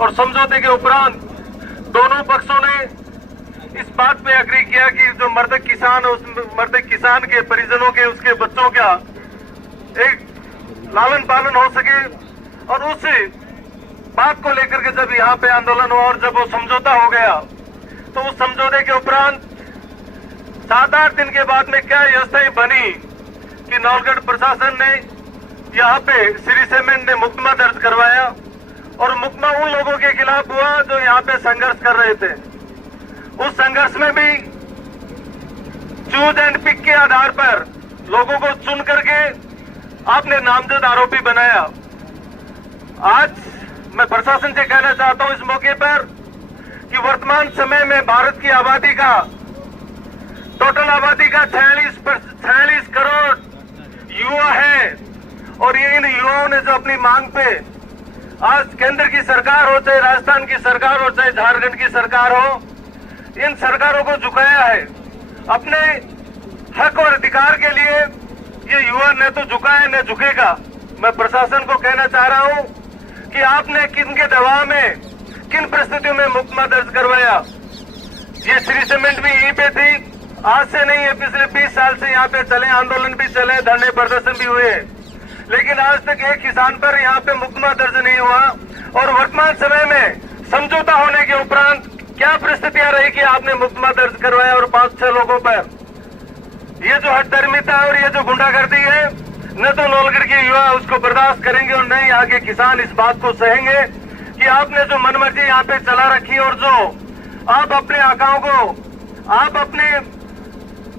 और समझौते के उपरांत दोनों पक्षों ने इस बात पे एग्री किया कि जो मृतक किसान है, उस मृतक किसान के परिजनों के, उसके बच्चों का एक लालन पालन हो सके। और उस बात को लेकर के जब यहाँ पे आंदोलन हुआ और जब वो समझौता हो गया, तो उस समझौते के उपरांत 7-8 दिन के बाद में क्या व्यवस्थाएं बनी कि नौलगढ़ प्रशासन ने यहाँ पे श्री सीमेंट ने मुकदमा दर्ज करवाया और मुकदमा उन लोगों के खिलाफ हुआ जो यहाँ पे संघर्ष कर रहे थे। उस संघर्ष में भी चूज एंड पिक के आधार पर लोगों को चुन करके आपने नामजद आरोपी बनाया। आज मैं प्रशासन से कहना चाहता हूं इस मौके पर कि वर्तमान समय में भारत की आबादी का, टोटल आबादी का 46 करोड़ युवा है और ये इन युवाओं ने जो अपनी मांग पे आज केंद्र की सरकार हो, चाहे राजस्थान की सरकार हो, चाहे झारखंड की सरकार हो, इन सरकारों को झुकाया है। अपने हक और अधिकार के लिए ये युवा न तो झुका है न झुकेगा। मैं प्रशासन को कहना चाह रहा हूं कि आपने किन के दबाव में, किन परिस्थितियों में मुकदमा दर्ज करवाया। ये श्री सीमेंट भी यहीं पे थी, आज से नहीं है, पिछले 20 साल से यहाँ पे चले, आंदोलन भी चले, धरने प्रदर्शन भी हुए, लेकिन आज तक एक किसान पर यहाँ पे मुकदमा दर्ज नहीं हुआ। और वर्तमान समय में समझौता होने के उपरांत क्या परिस्थितियां रही कि आपने मुकदमा दर्ज करवाया और 5-6 लोगों पर। ये जो हठधर्मिता और ये जो गुंडागर्दी है, न तो नौलगढ़ के युवा उसको बर्दाश्त करेंगे और न ही यहाँ के किसान इस बात को सहेंगे कि आपने जो मनमर्जी यहाँ पे चला रखी और जो आप अपने आकाओं को, आप अपने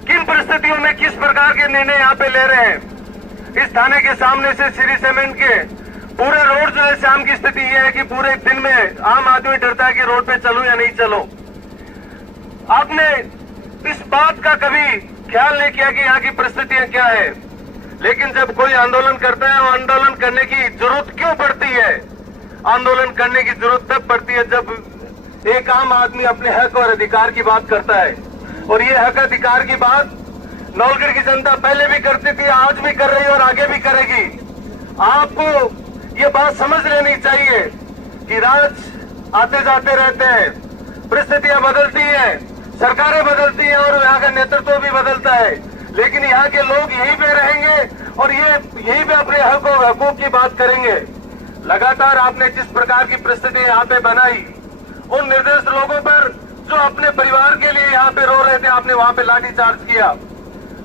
किन परिस्थितियों में किस प्रकार के निर्णय यहाँ पे ले रहे हैं। इस थाने के सामने से श्री सीमेंट के पूरे रोड जो है, शाम की स्थिति यह है कि पूरे दिन में आम आदमी डरता है कि रोड पे चलूं या नहीं चलो। आपने इस बात का कभी ख्याल नहीं किया कि यहाँ की परिस्थितियां क्या है। लेकिन जब कोई आंदोलन करता है, वो आंदोलन करने की जरूरत क्यों पड़ती है? आंदोलन करने की जरूरत तब पड़ती है जब एक आम आदमी अपने हक और अधिकार की बात करता है। और ये हक अधिकार की बात नौलगढ़ की जनता पहले भी करती थी, आज भी कर रही है और आगे भी करेगी। आपको ये बात समझ लेनी चाहिए कि राज आते जाते रहते हैं, परिस्थितियां बदलती हैं, सरकारें बदलती हैं और यहाँ का नेतृत्व भी बदलता है, लेकिन यहाँ के लोग यहीं पे रहेंगे और ये यहीं पे अपने हक और हकूक की बात करेंगे। लगातार आपने जिस प्रकार की परिस्थिति यहाँ पे बनाई, उन निर्दोष लोगों पर जो अपने परिवार के लिए यहाँ पे रो रहे थे, आपने वहां पे लाठीचार्ज किया।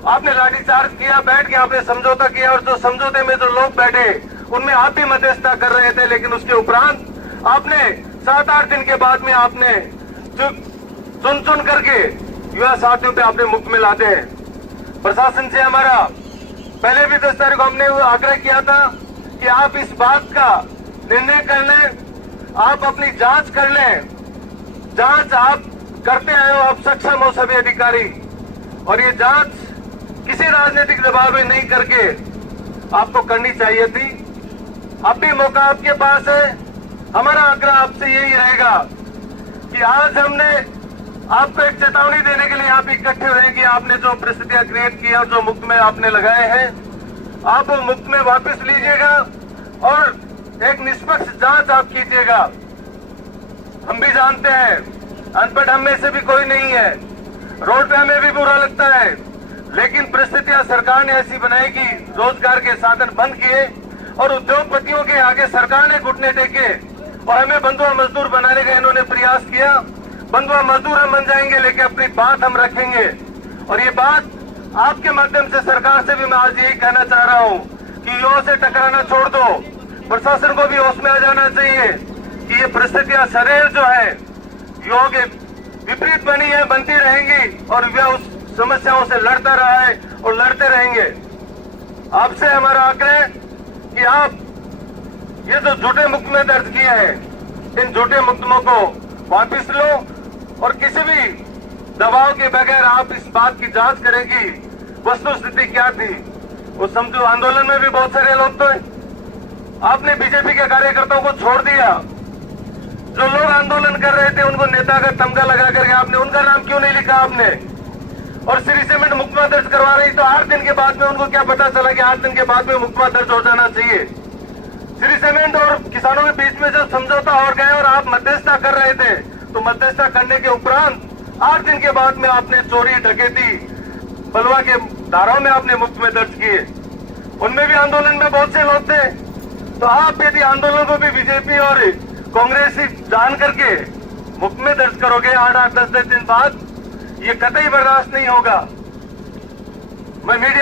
आपने लाठीचार्ज किया, बैठ के आपने समझौता किया और जो समझौते में जो लोग बैठे उनमें आप भी मध्यस्थता कर रहे थे, लेकिन उसके उपरांत आपने 7-8 दिन के बाद में आपने चुन करके युवा साथियों पे आपने मुकदमे लाते हैं। प्रशासन से हमारा पहले भी 10 तारीख को हमने आग्रह किया था कि आप इस बात का निर्णय कर लें, आप अपनी जांच कर लें। जांच आप करते आए हो, आप सक्षम हो सभी अधिकारी, और ये जांच किसी राजनीतिक दबाव में नहीं करके आपको करनी चाहिए थी। अब भी मौका आपके पास है। हमारा आग्रह आपसे यही रहेगा कि आज हमने आपको एक चेतावनी देने के लिए आप इकट्ठे हुए कि आपने जो परिस्थितियां क्रिएट की और जो मुकदमे आपने लगाए हैं, आप वो मुकदमे वापस लीजिएगा और एक निष्पक्ष जांच आप कीजिएगा। हम भी जानते हैं, अनपढ़ हम में से भी कोई नहीं है, रोड पे हमें भी बुरा लगता है, लेकिन परिस्थितियां सरकार ने ऐसी बनाई कि रोजगार के साधन बंद किए और उद्योगपतियों के आगे सरकार ने घुटने टेके और हमें बंधुआ मजदूर बनाने का इन्होंने प्रयास किया। बंधुआ मजदूर हम बन जाएंगे, लेकिन अपनी बात हम रखेंगे। और ये बात आपके माध्यम से सरकार से भी मैं आज यही कहना चाह रहा हूँ कि युवाओं से टकराना छोड़ दो। प्रशासन को भी होश में आ जाना चाहिए कि ये परिस्थितियां सदैव जो है युवाओं के विपरीत बनी है, बनती रहेंगी और युवा उस समस्याओं से लड़ता रहा है और लड़ते रहेंगे। आपसे हमारा आग्रह कि आप ये जो झूठे मुकदमे दर्ज किए हैं, इन झूठे मुकदमों को वापस लो और किसी भी दबाव के बगैर आप इस बात की जांच करें कि वस्तु स्थिति क्या थी। उस समझो आंदोलन में भी बहुत सारे लोग तो आपने बीजेपी के कार्यकर्ताओं को छोड़ दिया। जो लोग आंदोलन कर रहे थे उनको नेता का तमगा लगा करके आपने उनका नाम क्यों नहीं लिखा आपने? और श्री सीमेंट मुकदमा दर्ज करवा रही तो 8 दिन के बाद में उनको क्या पता चला कि 8 दिन के बाद में मुकदमा दर्ज हो जाना चाहिए? श्री सीमेंट और किसानों के बीच में जब समझौता हो गया और आप मध्यस्थता कर रहे थे, तो मध्यस्थता करने के उपरांत 8 दिन के बाद में आपने चोरी डकैती बलवा के धाराओं में आपने मुफ्त में दर्ज किए। उनमें भी आंदोलन में बहुत से लोग थे। तो आप यदि आंदोलन को भी बीजेपी और कांग्रेस जान करके मुफ्त में दर्ज करोगे 8-8, 10-10 दिन बाद, ये कतई बर्दाश्त नहीं होगा। मैं मीडिया